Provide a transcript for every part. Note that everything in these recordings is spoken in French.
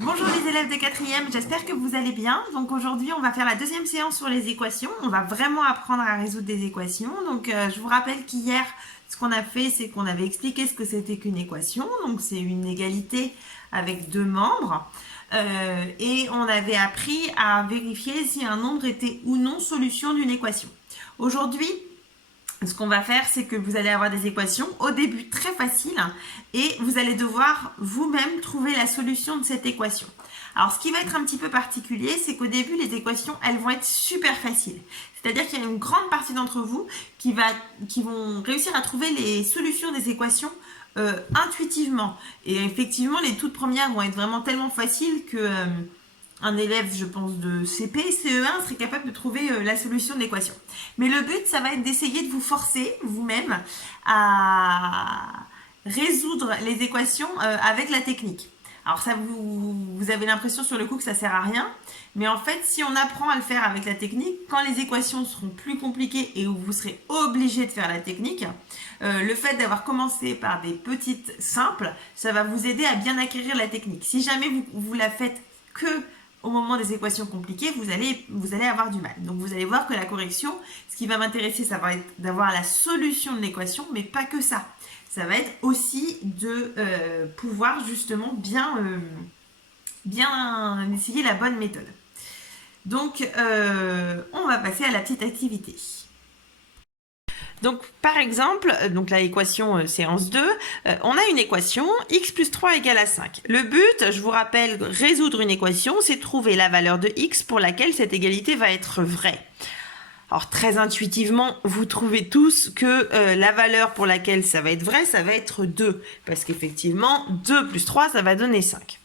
Bonjour les élèves de 4e, j'espère que vous allez bien. Donc aujourd'hui on va faire la deuxième séance sur les équations. On va vraiment apprendre à résoudre des équations. Donc je vous rappelle qu'hier ce qu'on a fait c'est qu'on avait expliqué ce que c'était qu'une équation. Donc c'est une égalité avec deux membres. Et on avait appris à vérifier si un nombre était ou non solution d'une équation. Aujourd'hui, ce qu'on va faire, c'est que vous allez avoir des équations au début très faciles et vous allez devoir vous-même trouver la solution de cette équation. Alors, ce qui va être un petit peu particulier, c'est qu'au début, les équations, elles vont être super faciles. C'est-à-dire qu'il y a une grande partie d'entre vous qui vont réussir à trouver les solutions des équations intuitivement. Et effectivement, les toutes premières vont être vraiment tellement faciles que un élève, je pense, de CP, CE1 serait capable de trouver la solution de l'équation. Mais le but, ça va être d'essayer de vous forcer, vous-même, à résoudre les équations avec la technique. Alors ça, vous avez l'impression sur le coup que ça sert à rien, mais en fait, si on apprend à le faire avec la technique, quand les équations seront plus compliquées et où vous serez obligé de faire la technique, le fait d'avoir commencé par des petites simples, ça va vous aider à bien acquérir la technique. Si jamais vous la faites que au moment des équations compliquées, vous allez avoir du mal. Donc vous allez voir que la correction, ce qui va m'intéresser, ça va être d'avoir la solution de l'équation, mais pas que ça. Ça va être aussi de pouvoir justement bien essayer la bonne méthode. Donc on va passer à la petite activité. Donc, par exemple, donc la équation séance 2, on a une équation x plus 3 égale à 5. Le but, je vous rappelle, résoudre une équation, c'est trouver la valeur de x pour laquelle cette égalité va être vraie. Alors, très intuitivement, vous trouvez tous que la valeur pour laquelle ça va être vrai, ça va être 2. Parce qu'effectivement, 2 plus 3, ça va donner 5.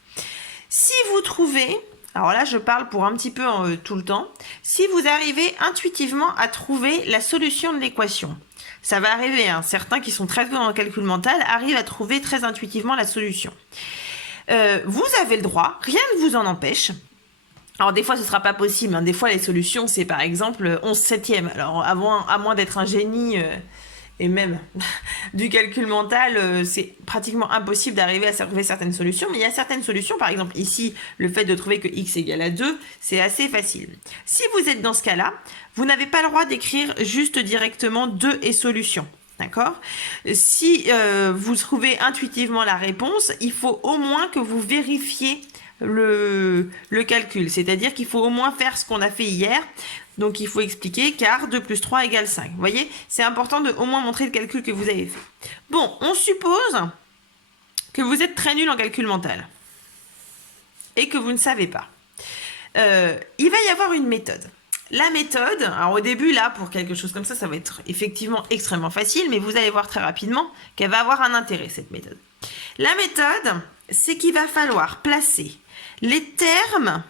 Si vous trouvez... Alors là, je parle pour un petit peu tout le temps. Si vous arrivez intuitivement à trouver la solution de l'équation, ça va arriver, hein, certains qui sont très doués en calcul mental arrivent à trouver très intuitivement la solution. Vous avez le droit, rien ne vous en empêche. Alors des fois ce sera pas possible, hein. Des fois les solutions c'est par exemple 11 septième. Alors à moins d'être un génie... et même du calcul mental, c'est pratiquement impossible d'arriver à trouver certaines solutions, mais il y a certaines solutions, par exemple ici, le fait de trouver que x égale à 2, c'est assez facile. Si vous êtes dans ce cas-là, vous n'avez pas le droit d'écrire juste directement 2 et solution. D'accord? Si vous trouvez intuitivement la réponse, il faut au moins que vous vérifiez le calcul, c'est-à-dire qu'il faut au moins faire ce qu'on a fait hier. Donc il faut expliquer car 2 plus 3 égale 5. Vous voyez, c'est important de au moins montrer le calcul que vous avez fait. Bon, on suppose que vous êtes très nul en calcul mental et que vous ne savez pas. Il va y avoir une méthode. La méthode, alors au début là, pour quelque chose comme ça, ça va être effectivement extrêmement facile, mais vous allez voir très rapidement qu'elle va avoir un intérêt, cette méthode. La méthode, c'est qu'il va falloir placer les termes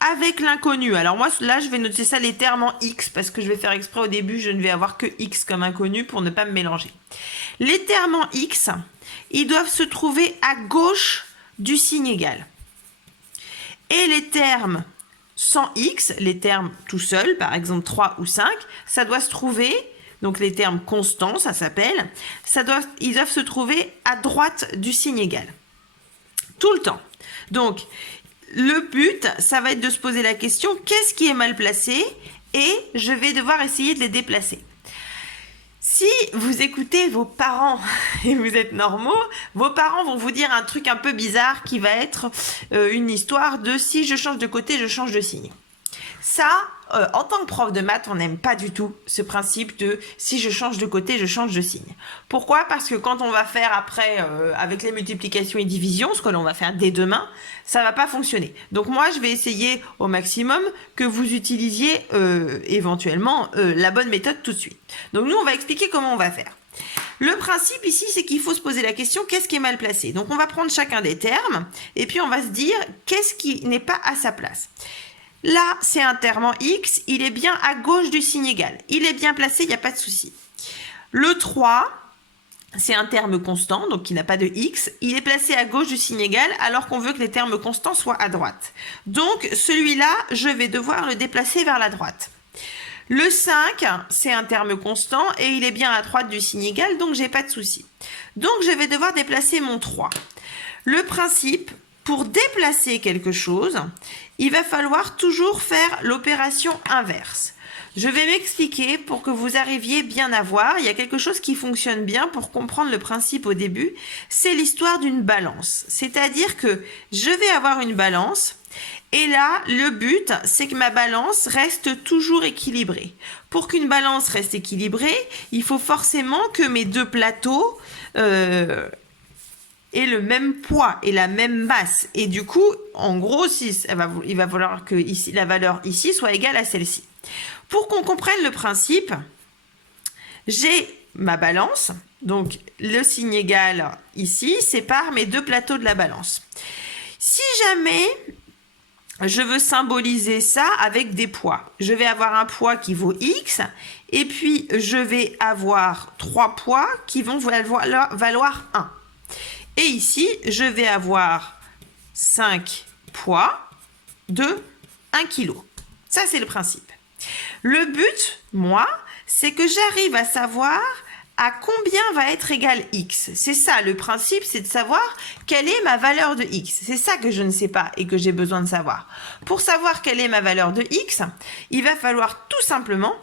avec l'inconnu. Alors moi, là, je vais noter ça les termes en x, parce que je vais faire exprès au début, je ne vais avoir que x comme inconnu pour ne pas me mélanger. Les termes en x, ils doivent se trouver à gauche du signe égal. Et les termes sans x, les termes tout seuls, par exemple 3 ou 5, ça doit se trouver, donc les termes constants, ça s'appelle, ils doivent se trouver à droite du signe égal. Tout le temps. Donc, le but, ça va être de se poser la question, qu'est-ce qui est mal placé? Et je vais devoir essayer de les déplacer. Si vous écoutez vos parents et vous êtes normaux, vos parents vont vous dire un truc un peu bizarre qui va être une histoire de si je change de côté, je change de signe. Ça, en tant que prof de maths, on n'aime pas du tout ce principe de si je change de côté, je change de signe. Pourquoi? Parce que quand on va faire après, avec les multiplications et divisions, ce que l'on va faire dès demain, ça va pas fonctionner. Donc moi, je vais essayer au maximum que vous utilisiez éventuellement la bonne méthode tout de suite. Donc nous, on va expliquer comment on va faire. Le principe ici, c'est qu'il faut se poser la question, qu'est-ce qui est mal placé? Donc on va prendre chacun des termes, et puis on va se dire, qu'est-ce qui n'est pas à sa place? Là, c'est un terme en x, il est bien à gauche du signe égal. Il est bien placé, il n'y a pas de souci. Le 3, c'est un terme constant, donc qui n'a pas de x. Il est placé à gauche du signe égal, alors qu'on veut que les termes constants soient à droite. Donc, celui-là, je vais devoir le déplacer vers la droite. Le 5, c'est un terme constant, et il est bien à droite du signe égal, donc j'ai pas de souci. Donc, je vais devoir déplacer mon 3. Le principe... pour déplacer quelque chose, il va falloir toujours faire l'opération inverse. Je vais m'expliquer pour que vous arriviez bien à voir. Il y a quelque chose qui fonctionne bien pour comprendre le principe au début. C'est l'histoire d'une balance. C'est-à-dire que je vais avoir une balance et là, le but, c'est que ma balance reste toujours équilibrée. Pour qu'une balance reste équilibrée, il faut forcément que mes deux plateaux aient le même poids et la même masse. Et du coup, en gros, il va falloir que ici, la valeur ici soit égale à celle-ci. Pour qu'on comprenne le principe, j'ai ma balance, donc le signe égal ici sépare mes deux plateaux de la balance. Si jamais je veux symboliser ça avec des poids, je vais avoir un poids qui vaut X et puis je vais avoir 3 poids qui vont valoir 1. Et ici, je vais avoir 5 poids de 1 kg. Ça, c'est le principe. Le but, moi, c'est que j'arrive à savoir à combien va être égal X. C'est ça, le principe, c'est de savoir quelle est ma valeur de X. C'est ça que je ne sais pas et que j'ai besoin de savoir. Pour savoir quelle est ma valeur de X, il va falloir tout simplement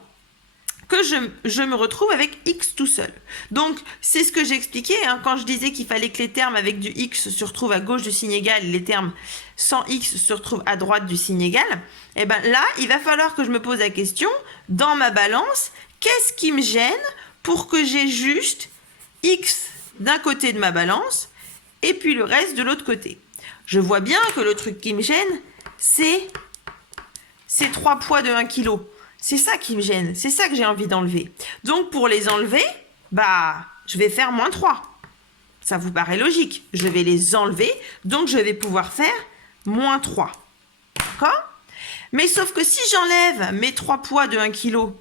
que je me retrouve avec X tout seul. Donc, c'est ce que j'expliquais quand je disais qu'il fallait que les termes avec du X se retrouvent à gauche du signe égal et les termes sans X se retrouvent à droite du signe égal. Et bien là, il va falloir que je me pose la question, dans ma balance, qu'est-ce qui me gêne pour que j'ai juste X d'un côté de ma balance et puis le reste de l'autre côté. Je vois bien que le truc qui me gêne, c'est ces 3 poids de 1 kg. C'est ça qui me gêne, c'est ça que j'ai envie d'enlever. Donc, pour les enlever, je vais faire moins 3. Ça vous paraît logique. Je vais les enlever, donc je vais pouvoir faire moins 3. D'accord? Mais sauf que si j'enlève mes 3 poids de 1 kg,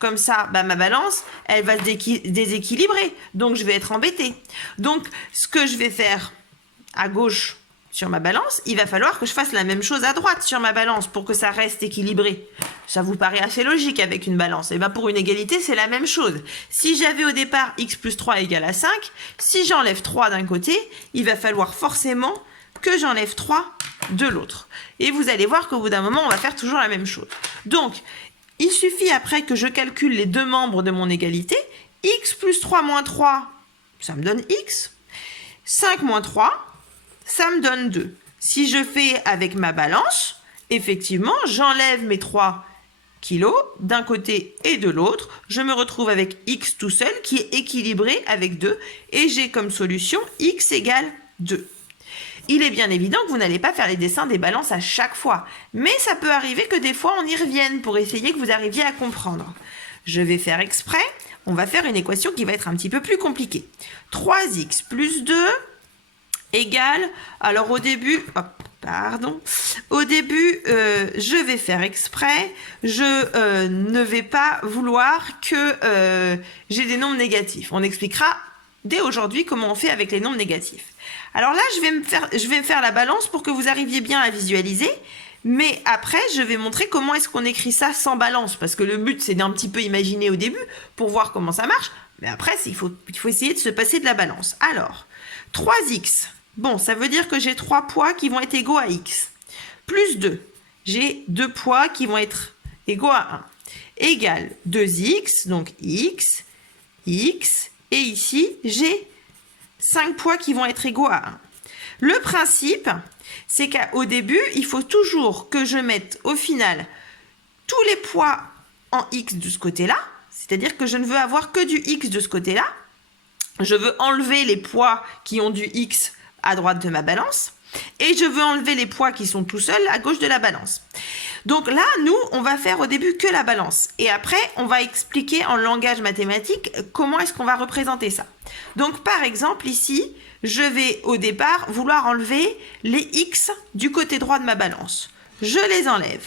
comme ça, ma balance, elle va se déséquilibrer. Donc, je vais être embêtée. Donc, ce que je vais faire à gauche sur ma balance, il va falloir que je fasse la même chose à droite sur ma balance pour que ça reste équilibré. Ça vous paraît assez logique avec une balance. Et pour une égalité, c'est la même chose. Si j'avais au départ x plus 3 égale à 5, si j'enlève 3 d'un côté, il va falloir forcément que j'enlève 3 de l'autre. Et vous allez voir qu'au bout d'un moment, on va faire toujours la même chose. Donc, il suffit après que je calcule les deux membres de mon égalité. X plus 3 moins 3, ça me donne x. 5 moins 3, ça me donne 2. Si je fais avec ma balance, effectivement, j'enlève mes 3 kilos d'un côté et de l'autre. Je me retrouve avec x tout seul qui est équilibré avec 2 et j'ai comme solution x égale 2. Il est bien évident que vous n'allez pas faire les dessins des balances à chaque fois, mais ça peut arriver que des fois on y revienne pour essayer que vous arriviez à comprendre. Je vais faire exprès, on va faire une équation qui va être un petit peu plus compliquée. 3x plus 2 égale, alors au début, je vais faire exprès, je ne vais pas vouloir que j'ai des nombres négatifs. On expliquera dès aujourd'hui comment on fait avec les nombres négatifs. Alors là, je vais me faire la balance pour que vous arriviez bien à visualiser, mais après, je vais montrer comment est-ce qu'on écrit ça sans balance, parce que le but, c'est d'un petit peu imaginer au début pour voir comment ça marche, mais après, il faut essayer de se passer de la balance. Alors, 3x, bon, ça veut dire que j'ai 3 poids qui vont être égaux à x, plus 2, j'ai 2 poids qui vont être égaux à 1, égale 2x, donc x, et ici, j'ai 5 poids qui vont être égaux à 1. Le principe, c'est qu'au début, il faut toujours que je mette au final tous les poids en x de ce côté-là, c'est-à-dire que je ne veux avoir que du x de ce côté-là. Je veux enlever les poids qui ont du x à droite de ma balance et je veux enlever les poids qui sont tout seuls à gauche de la balance. Donc là, nous, on va faire au début que la balance. Et après, on va expliquer en langage mathématique comment est-ce qu'on va représenter ça. Donc, par exemple, ici, je vais au départ vouloir enlever les x du côté droit de ma balance. Je les enlève.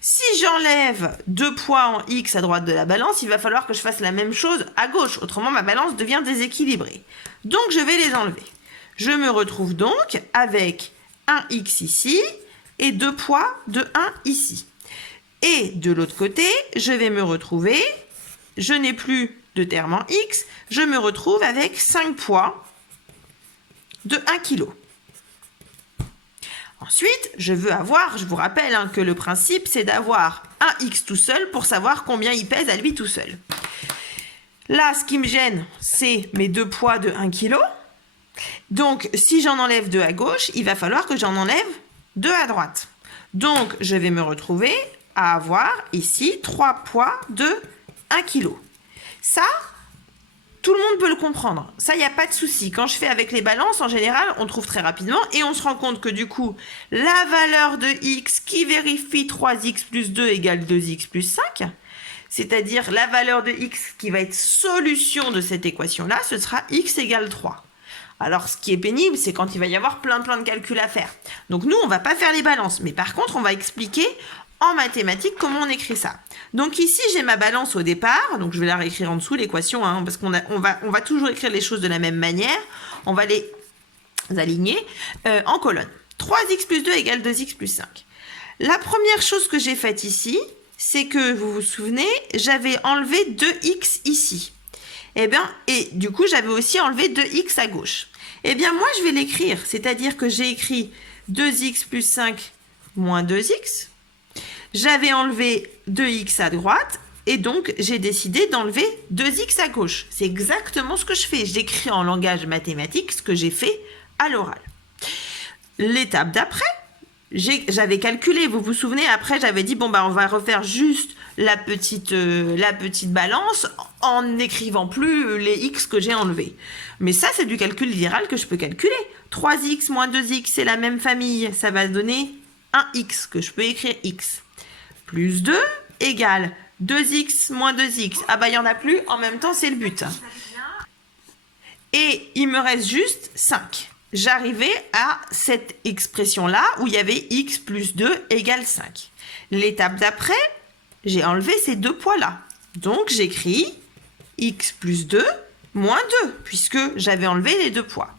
Si j'enlève 2 poids en x à droite de la balance, il va falloir que je fasse la même chose à gauche. Autrement, ma balance devient déséquilibrée. Donc, je vais les enlever. Je me retrouve donc avec 1x ici et 2 poids de 1 ici. Et de l'autre côté, je vais me retrouver, je n'ai plus de terme en x, je me retrouve avec 5 poids de 1 kg. Ensuite, je veux avoir, je vous rappelle hein, que le principe, c'est d'avoir un x tout seul pour savoir combien il pèse à lui tout seul. Là, ce qui me gêne, c'est mes deux poids de 1 kg. Donc, si j'en enlève 2 à gauche, il va falloir que j'en enlève 2 à droite. Donc, je vais me retrouver à avoir ici 3 poids de 1 kg. Ça, tout le monde peut le comprendre. Ça, il n'y a pas de souci. Quand je fais avec les balances, en général, on trouve très rapidement et on se rend compte que du coup, la valeur de x qui vérifie 3x plus 2 égale 2x plus 5, c'est-à-dire la valeur de x qui va être solution de cette équation-là, ce sera x égale 3. Alors, ce qui est pénible, c'est quand il va y avoir plein de calculs à faire. Donc, nous, on ne va pas faire les balances. Mais par contre, on va expliquer en mathématiques comment on écrit ça. Donc, ici, j'ai ma balance au départ. Donc, je vais la réécrire en dessous, l'équation, hein, parce qu'on va toujours écrire les choses de la même manière. On va les aligner en colonne. 3x plus 2 égale 2x plus 5. La première chose que j'ai faite ici, c'est que, vous vous souvenez, j'avais enlevé 2x ici. Eh bien, et du coup, j'avais aussi enlevé 2x à gauche. Eh bien, moi, je vais l'écrire. C'est-à-dire que j'ai écrit 2x plus 5 moins 2x. J'avais enlevé 2x à droite. Et donc, j'ai décidé d'enlever 2x à gauche. C'est exactement ce que je fais. J'écris en langage mathématique ce que j'ai fait à l'oral. L'étape d'après, j'avais calculé, vous vous souvenez, après j'avais dit, bon, bah, on va refaire juste la petite balance en n'écrivant plus les x que j'ai enlevés. Mais ça, c'est du calcul littéral que je peux calculer. 3x moins 2x, c'est la même famille, ça va donner 1x, que je peux écrire x. Plus 2 égale 2x moins 2x. Ah bah, il n'y en a plus, en même temps, c'est le but. Et il me reste juste 5. J'arrivais à cette expression-là où il y avait x plus 2 égale 5. L'étape d'après, j'ai enlevé ces deux poids-là. Donc, j'écris x plus 2 moins 2, puisque j'avais enlevé les deux poids.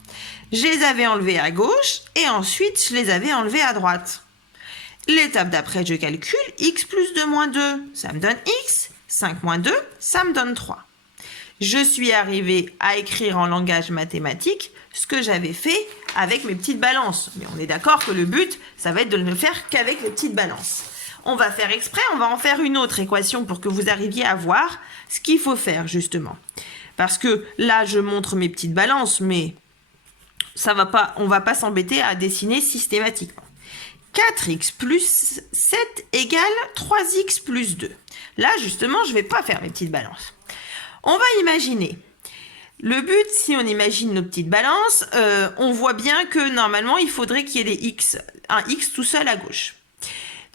Je les avais enlevés à gauche et ensuite, je les avais enlevés à droite. L'étape d'après, je calcule x plus 2 moins 2, ça me donne x. 5 moins 2, ça me donne 3. Je suis arrivée à écrire en langage mathématique ce que j'avais fait avec mes petites balances. Mais on est d'accord que le but, ça va être de ne le faire qu'avec les petites balances. On va faire exprès, on va en faire une autre équation pour que vous arriviez à voir ce qu'il faut faire, justement. Parce que là, je montre mes petites balances, mais ça va pas, on ne va pas s'embêter à dessiner systématiquement. 4x plus 7 égale 3x plus 2. Là, justement, je ne vais pas faire mes petites balances. On va imaginer. Le but, si on imagine nos petites balances, on voit bien que normalement, il faudrait qu'il y ait des x, un x tout seul à gauche.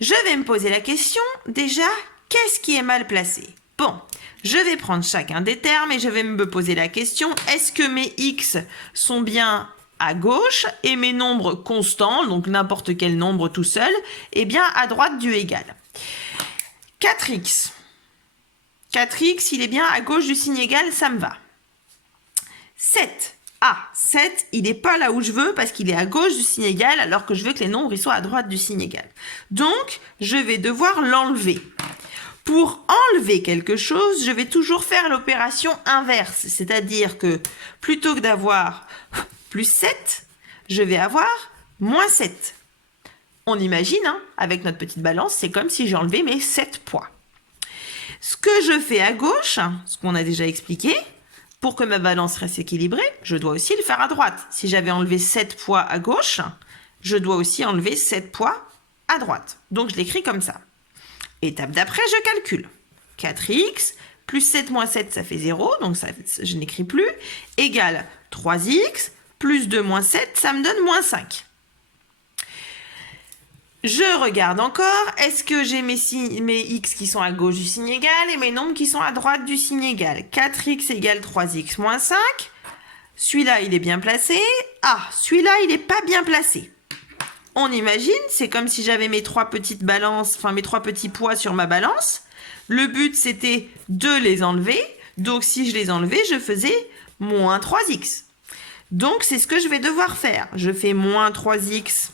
Je vais me poser la question, déjà, qu'est-ce qui est mal placé? Bon, je vais prendre chacun des termes et je vais me poser la question, est-ce que mes x sont bien à gauche et mes nombres constants, donc n'importe quel nombre tout seul, est bien à droite du égal? 4x. 4x, il est bien à gauche du signe égal, ça me va. 7. Ah, 7, il n'est pas là où je veux parce qu'il est à gauche du signe égal alors que je veux que les nombres ils soient à droite du signe égal. Donc, je vais devoir l'enlever. Pour enlever quelque chose, je vais toujours faire l'opération inverse. C'est-à-dire que plutôt que d'avoir plus 7, je vais avoir moins 7. On imagine, hein, avec notre petite balance, c'est comme si j'enlevais mes 7 poids. Ce que je fais à gauche, ce qu'on a déjà expliqué, pour que ma balance reste équilibrée, je dois aussi le faire à droite. Si j'avais enlevé 7 poids à gauche, je dois aussi enlever 7 poids à droite. Donc, je l'écris comme ça. Étape d'après, je calcule. 4x plus 7 moins 7, ça fait 0. Donc, ça, je n'écris plus. Égale 3x plus 2 moins 7, ça me donne moins 5. Je regarde encore, est-ce que j'ai mes x qui sont à gauche du signe égal et mes nombres qui sont à droite du signe égal? 4x égale 3x moins 5. Celui-là, il est bien placé. Ah, celui-là, il n'est pas bien placé. On imagine, c'est comme si j'avais mes trois petites balances, enfin mes 3 petits poids sur ma balance. Le but, c'était de les enlever. Donc, si je les enlevais, je faisais moins 3x. Donc, c'est ce que je vais devoir faire. Je fais moins 3x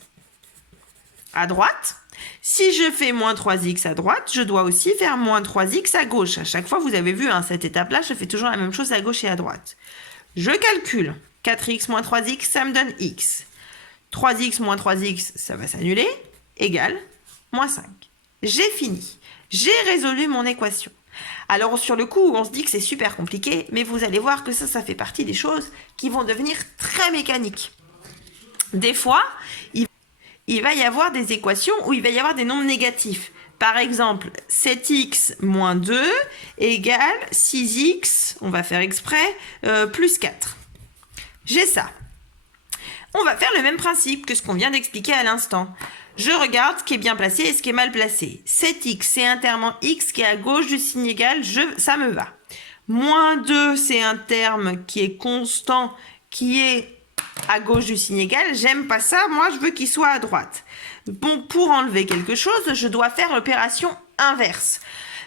à droite. Si je fais moins 3x à droite, je dois aussi faire moins 3x à gauche. À chaque fois, vous avez vu, hein, cette étape-là, je fais toujours la même chose à gauche et à droite. Je calcule. 4x moins 3x, ça me donne x. 3x moins 3x, ça va s'annuler, égale moins 5. J'ai fini. J'ai résolu mon équation. Alors sur le coup, on se dit que c'est super compliqué, mais vous allez voir que ça fait partie des choses qui vont devenir très mécaniques. Des fois, il va y avoir des équations où il va y avoir des nombres négatifs. Par exemple, 7x moins 2 égale 6x, on va faire exprès, plus 4. J'ai ça. On va faire le même principe que ce qu'on vient d'expliquer à l'instant. Je regarde ce qui est bien placé et ce qui est mal placé. 7x, c'est un terme en x qui est à gauche du signe égal, ça me va. Moins 2, c'est un terme qui est constant, qui est à gauche du signe égal. J'aime pas ça, moi je veux qu'il soit à droite. Bon, pour enlever quelque chose, je dois faire l'opération inverse.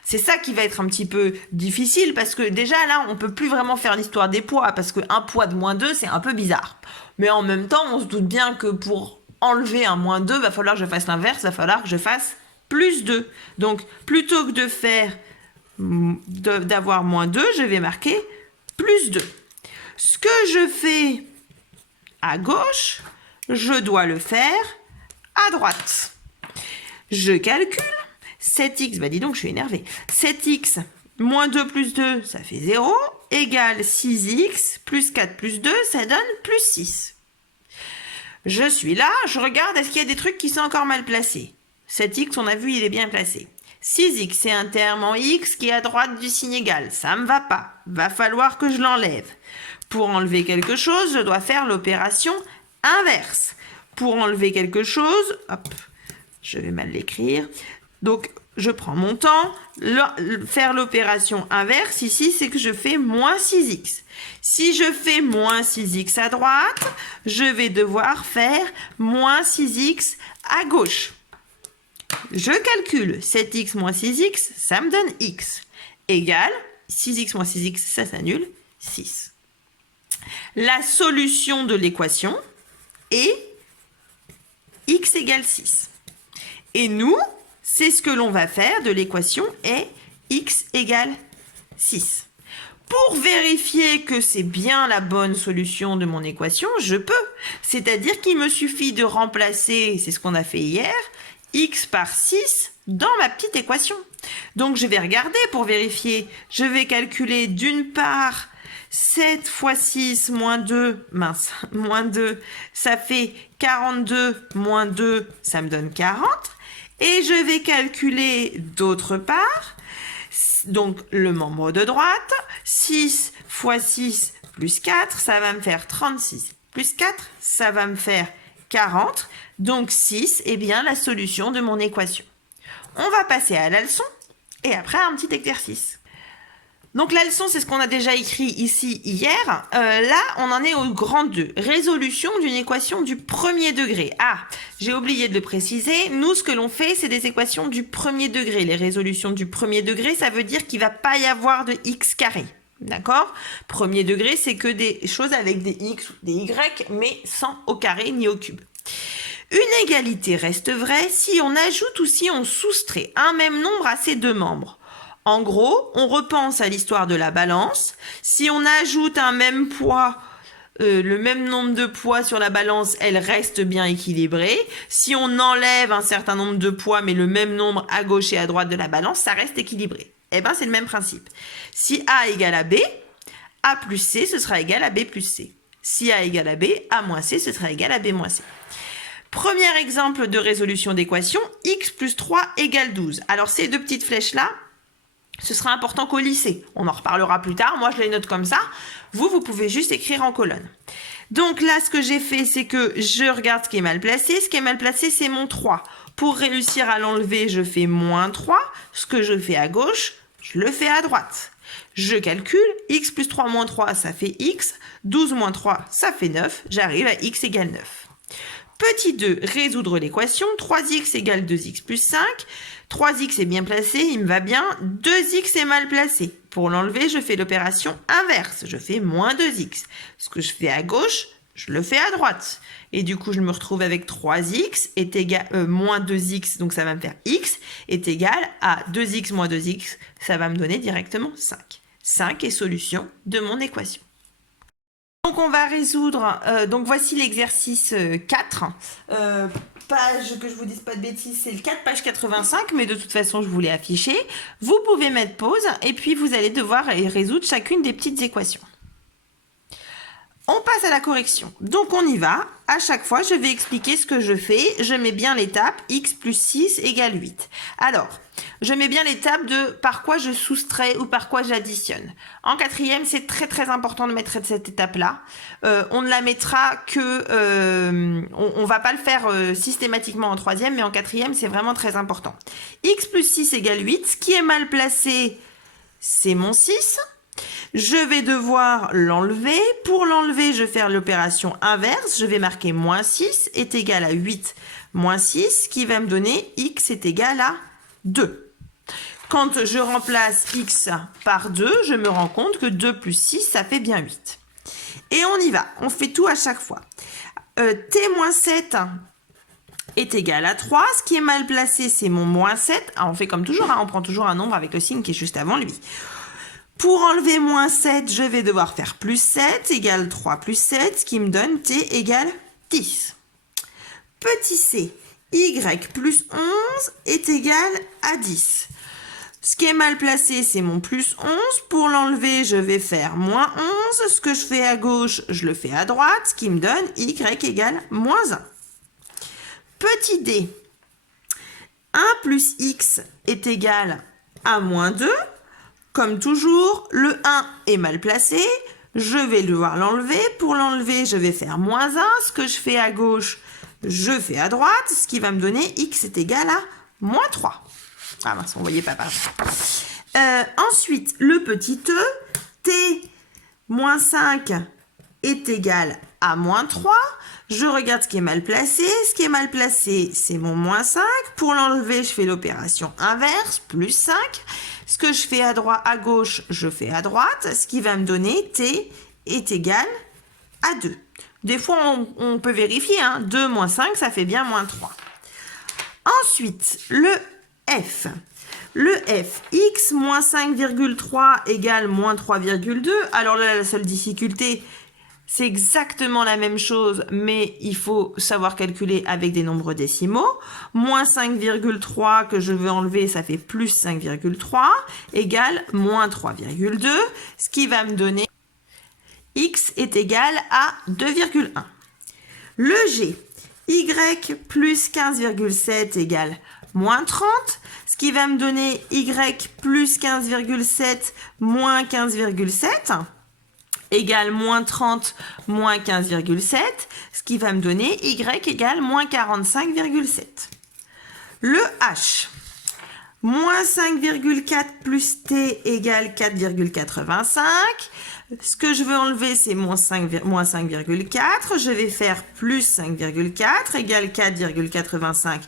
C'est ça qui va être un petit peu difficile parce que déjà là, on peut plus vraiment faire l'histoire des poids parce qu'un poids de moins 2, c'est un peu bizarre. Mais en même temps, on se doute bien que pour enlever un moins 2, va falloir que je fasse l'inverse, va falloir que je fasse plus 2. Donc, plutôt que de faire d'avoir moins 2, je vais marquer plus 2. Ce que je fais à gauche, je dois le faire à droite. Je calcule. 7x, bah dis donc, je suis énervée. 7x moins 2 plus 2, ça fait 0, égale 6x plus 4 plus 2, ça donne plus 6. Je suis là, je regarde, est-ce qu'il y a des trucs qui sont encore mal placés? 7x, on a vu, il est bien placé. 6x, c'est un terme en x qui est à droite du signe égal. Ça me va pas. Va falloir que je l'enlève. Pour enlever quelque chose, je dois faire l'opération inverse. Pour enlever quelque chose, hop, je vais mal l'écrire. Donc, je prends mon temps. Faire l'opération inverse, ici, c'est que je fais moins 6x. Si je fais moins 6x à droite, je vais devoir faire moins 6x à gauche. Je calcule 7x moins 6x, ça me donne x. Égale 6x moins 6x, ça s'annule, 6. La solution de l'équation est x égale 6. Et nous, c'est ce que l'on va faire de l'équation est x égale 6. Pour vérifier que c'est bien la bonne solution de mon équation, je peux. C'est-à-dire qu'il me suffit de remplacer, c'est ce qu'on a fait hier, x par 6 dans ma petite équation. Donc je vais regarder pour vérifier. Je vais calculer d'une part 7 fois 6 moins 2, mince, moins 2, ça fait 42 moins 2, ça me donne 40. Et je vais calculer d'autre part, donc le membre de droite, 6 fois 6 plus 4, ça va me faire 36. Plus 4, ça va me faire 40. Donc 6 est bien la solution de mon équation. On va passer à la leçon et après un petit exercice. Donc la leçon, c'est ce qu'on a déjà écrit ici hier. Là, on en est au grand 2. Résolution d'une équation du premier degré. Ah, j'ai oublié de le préciser. Nous, ce que l'on fait, c'est des équations du premier degré. Les résolutions du premier degré, ça veut dire qu'il ne va pas y avoir de x carré. D'accord? Premier degré, c'est que des choses avec des x ou des y, mais sans au carré ni au cube. Une égalité reste vraie si on ajoute ou si on soustrait un même nombre à ses deux membres. En gros, on repense à l'histoire de la balance. Si on ajoute un même poids, le même nombre de poids sur la balance, elle reste bien équilibrée. Si on enlève un certain nombre de poids, mais le même nombre à gauche et à droite de la balance, ça reste équilibré. Eh bien, c'est le même principe. Si A égale à B, A plus C, ce sera égal à B plus C. Si A égale à B, A moins C, ce sera égal à B moins C. Premier exemple de résolution d'équation, x plus 3 égale 12. Alors, ces deux petites flèches-là, ce sera important qu'au lycée. On en reparlera plus tard. Moi, je les note comme ça. Vous pouvez juste écrire en colonne. Donc là, ce que j'ai fait, c'est que je regarde ce qui est mal placé. Ce qui est mal placé, c'est mon 3. Pour réussir à l'enlever, je fais moins 3. Ce que je fais à gauche, je le fais à droite. Je calcule. X plus 3 moins 3, ça fait x. 12 moins 3, ça fait 9. J'arrive à x égale 9. Petit 2, résoudre l'équation. 3x égale 2x plus 5. 3x est bien placé, il me va bien. 2x est mal placé. Pour l'enlever, je fais l'opération inverse. Je fais moins 2x. Ce que je fais à gauche, je le fais à droite. Et du coup, je me retrouve avec 3x est égal, moins 2x, donc ça va me faire x, est égal à 2x moins 2x. Ça va me donner directement 5. 5 est solution de mon équation. Donc on va résoudre, donc voici l'exercice 4. Page, que je vous dise pas de bêtises, c'est le 4, page 85, mais de toute façon je vous l'ai affiché. Vous pouvez mettre pause et puis vous allez devoir résoudre chacune des petites équations. On passe à la correction. Donc on y va. À chaque fois, je vais expliquer ce que je fais. Je mets bien l'étape x plus 6 égale 8. Alors, je mets bien l'étape de par quoi je soustrais ou par quoi j'additionne. En quatrième, c'est très très important de mettre cette étape-là. On ne la mettra que... on va pas le faire systématiquement en troisième, mais en quatrième, c'est vraiment très important. X plus 6 égale 8. Ce qui est mal placé, c'est mon 6. Je vais devoir l'enlever. Pour l'enlever, je vais faire l'opération inverse. Je vais marquer moins 6 est égal à 8 moins 6, qui va me donner x est égal à 2. Quand je remplace x par 2, je me rends compte que 2 plus 6, ça fait bien 8. Et on y va. On fait tout à chaque fois. T moins 7 est égal à 3. Ce qui est mal placé, c'est mon moins 7. Ah, on fait comme toujours, hein, on prend toujours un nombre avec le signe qui est juste avant lui. Pour enlever moins 7, je vais devoir faire plus 7 égale 3 plus 7, ce qui me donne t égale 10. Petit c, y plus 11 est égal à 10. Ce qui est mal placé, c'est mon plus 11. Pour l'enlever, je vais faire moins 11. Ce que je fais à gauche, je le fais à droite, ce qui me donne y égale moins 1. Petit d, 1 plus x est égal à moins 2. Comme toujours, le 1 est mal placé, je vais devoir l'enlever. Pour l'enlever, je vais faire moins 1. Ce que je fais à gauche, je fais à droite, ce qui va me donner x est égal à moins 3. Ah mince, on ne voyait pas par ensuite, le petit e, t moins 5 est égal à moins 3. Je regarde ce qui est mal placé. Ce qui est mal placé, c'est mon moins 5. Pour l'enlever, je fais l'opération inverse, plus 5. Ce que je fais à droite, à gauche, je fais à droite, ce qui va me donner t est égal à 2. Des fois, on peut vérifier, hein, 2 moins 5, ça fait bien moins 3. Ensuite, le f. Le f, x moins 5,3 égale moins 3,2. Alors là, la seule difficulté, c'est exactement la même chose, mais il faut savoir calculer avec des nombres décimaux. Moins 5,3 que je veux enlever, ça fait plus 5,3 égale moins 3,2, ce qui va me donner x est égal à 2,1. Le g, y plus 15,7 égale moins 30, ce qui va me donner y plus 15,7 moins 15,7. Égale moins 30 moins 15,7, ce qui va me donner y égale moins 45,7. Le h, moins 5,4 plus t égale 4,85. Ce que je veux enlever, c'est moins 5,4. Je vais faire plus 5,4 égale 4,85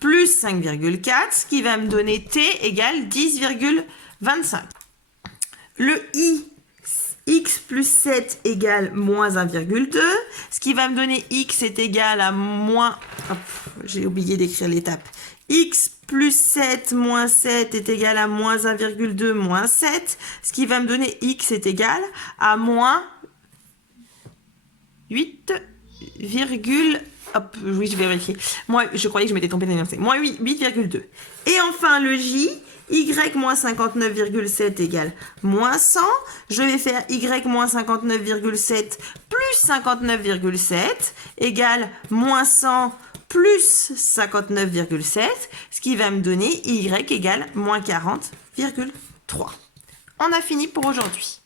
plus 5,4, ce qui va me donner t égale 10,25. Le i, x plus 7 égale moins 1,2, ce qui va me donner x est égal à moins... j'ai oublié d'écrire l'étape. X plus 7 moins 7 est égal à moins 1,2 moins 7, ce qui va me donner x est égal à moins 8, hop, oui, je vais vérifier. Moi, je croyais que je m'étais trompée d'énoncé. Moins 8,2. Et enfin, le j, y moins 59,7 égale moins 100. Je vais faire y moins 59,7 plus 59,7 égale moins 100 plus 59,7, ce qui va me donner y égale moins 40,3. On a fini pour aujourd'hui.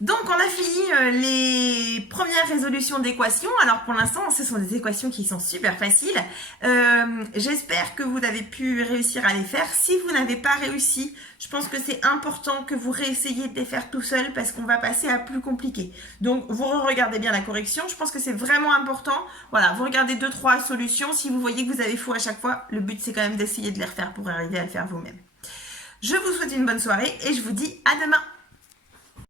Donc, on a fini les premières résolutions d'équations. Alors, pour l'instant, ce sont des équations qui sont super faciles. J'espère que vous avez pu réussir à les faire. Si vous n'avez pas réussi, je pense que c'est important que vous réessayiez de les faire tout seul parce qu'on va passer à plus compliqué. Donc, vous regardez bien la correction. Je pense que c'est vraiment important. Voilà, vous regardez 2-3 solutions. Si vous voyez que vous avez faux à chaque fois, le but, c'est quand même d'essayer de les refaire pour arriver à le faire vous-même. Je vous souhaite une bonne soirée et je vous dis à demain.